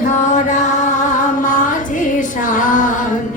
ধরা মাঝে শান্তির